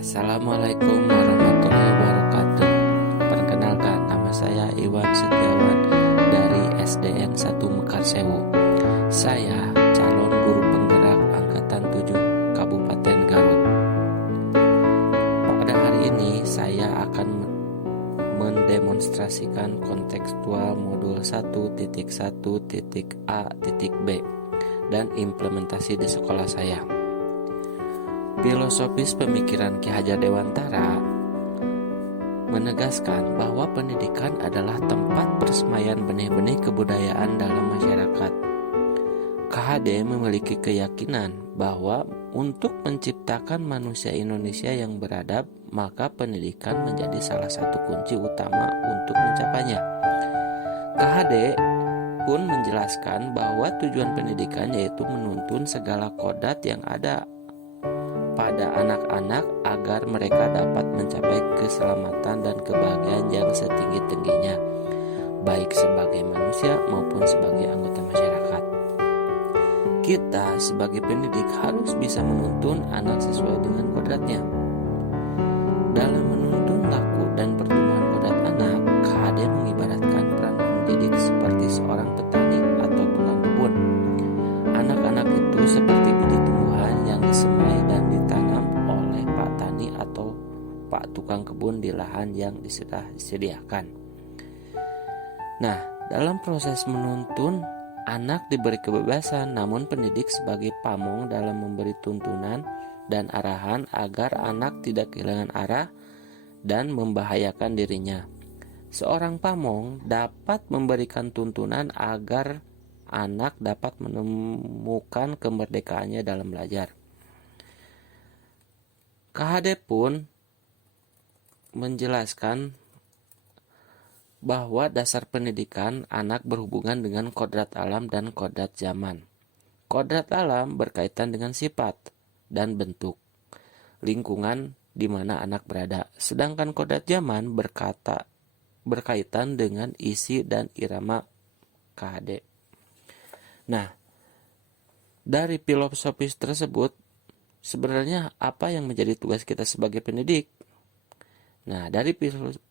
Assalamualaikum warahmatullahi wabarakatuh. Perkenalkan, nama saya Iwan Setiawan dari SDN 1 Mekarsewu. Saya calon guru penggerak angkatan 7 Kabupaten Garut. Pada hari ini saya akan mendemonstrasikan kontekstual modul 1.1.a.b dan implementasi di sekolah saya. Filosofis pemikiran Ki Hajar Dewantara menegaskan bahwa pendidikan adalah tempat persemaian benih-benih kebudayaan dalam masyarakat. KHD memiliki keyakinan bahwa untuk menciptakan manusia Indonesia yang beradab, maka pendidikan menjadi salah satu kunci utama untuk mencapainya. KHD pun menjelaskan bahwa tujuan pendidikan yaitu menuntun segala kodrat yang ada pada anak-anak agar mereka dapat mencapai keselamatan dan kebahagiaan yang setinggi-tingginya, baik sebagai manusia maupun sebagai anggota masyarakat. Kita sebagai pendidik harus bisa menuntun anak sesuai dengan kodratnya. Dalam menuntun laku dan pertumbuhan kodrat anak, KHD mengibaratkan peran pendidik seperti seorang petani atau tukang kebun. Anak-anak itu seperti biji tumbuhan yang disemai dan ditanam oleh Pak Tani atau Pak Tukang Kebun di lahan yang disediakan. Nah, dalam proses menuntun, anak diberi kebebasan, namun pendidik sebagai pamong dalam memberi tuntunan dan arahan agar anak tidak kehilangan arah dan membahayakan dirinya. Seorang pamong dapat memberikan tuntunan agar anak dapat menemukan kemerdekaannya dalam belajar. KHD pun menjelaskan bahwa dasar pendidikan anak berhubungan dengan kodrat alam dan kodrat zaman. Kodrat alam berkaitan dengan sifat dan bentuk lingkungan di mana anak berada, sedangkan kodrat zaman berkaitan dengan isi dan irama KHD. Nah, dari filosofis tersebut, sebenarnya apa yang menjadi tugas kita sebagai pendidik? Nah, dari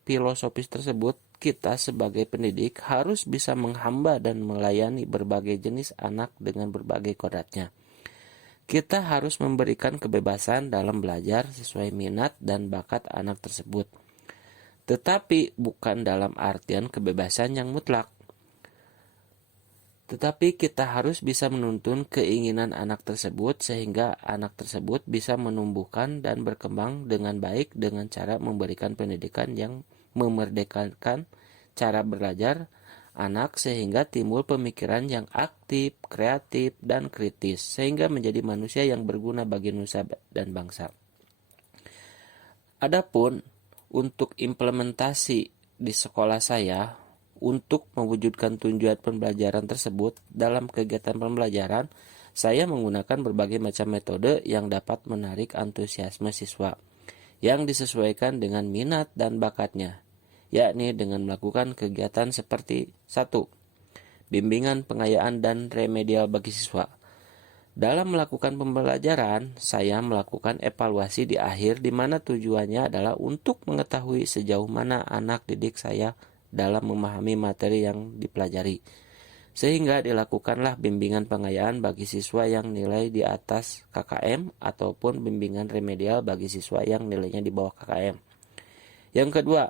filosofis tersebut, kita sebagai pendidik harus bisa menghamba dan melayani berbagai jenis anak dengan berbagai kodratnya. Kita harus memberikan kebebasan dalam belajar sesuai minat dan bakat anak tersebut. Tetapi bukan dalam artian kebebasan yang mutlak. Tetapi kita harus bisa menuntun keinginan anak tersebut sehingga anak tersebut bisa menumbuhkan dan berkembang dengan baik dengan cara memberikan pendidikan yang memerdekakan cara belajar anak sehingga timbul pemikiran yang aktif, kreatif, dan kritis sehingga menjadi manusia yang berguna bagi nusa dan bangsa. Adapun untuk implementasi di sekolah saya, untuk mewujudkan tujuan pembelajaran tersebut dalam kegiatan pembelajaran, saya menggunakan berbagai macam metode yang dapat menarik antusiasme siswa yang disesuaikan dengan minat dan bakatnya, yakni dengan melakukan kegiatan seperti 1. Bimbingan, pengayaan, dan remedial bagi siswa. Dalam melakukan pembelajaran, saya melakukan evaluasi di akhir di mana tujuannya adalah untuk mengetahui sejauh mana anak didik saya dalam memahami materi yang dipelajari, sehingga dilakukanlah bimbingan pengayaan bagi siswa yang nilai di atas KKM ataupun bimbingan remedial bagi siswa yang nilainya di bawah KKM. Yang kedua,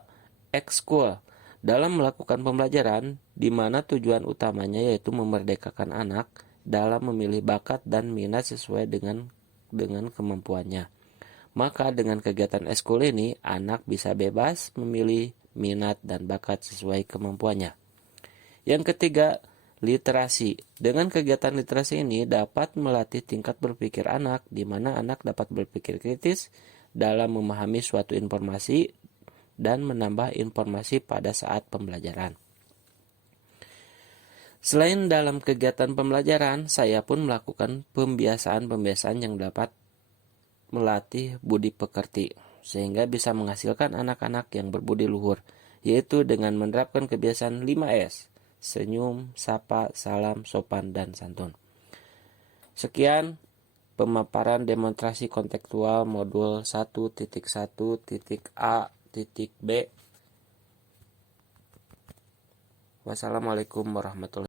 ekskul. Dalam melakukan pembelajaran di mana tujuan utamanya yaitu memerdekakan anak dalam memilih bakat dan minat sesuai dengan kemampuannya. Maka dengan kegiatan ekskul ini anak bisa bebas memilih minat dan bakat sesuai kemampuannya. Yang ketiga, literasi. Dengan kegiatan literasi ini dapat melatih tingkat berpikir anak, di mana anak dapat berpikir kritis dalam memahami suatu informasi dan menambah informasi pada saat pembelajaran. Selain dalam kegiatan pembelajaran, saya pun melakukan pembiasaan-pembiasaan yang dapat melatih budi pekerti, sehingga bisa menghasilkan anak-anak yang berbudi luhur, yaitu dengan menerapkan kebiasaan 5S, senyum, sapa, salam, sopan, dan santun. Sekian pemaparan demonstrasi kontekstual modul 1.1.a.b. Wassalamualaikum warahmatullahi wabarakatuh.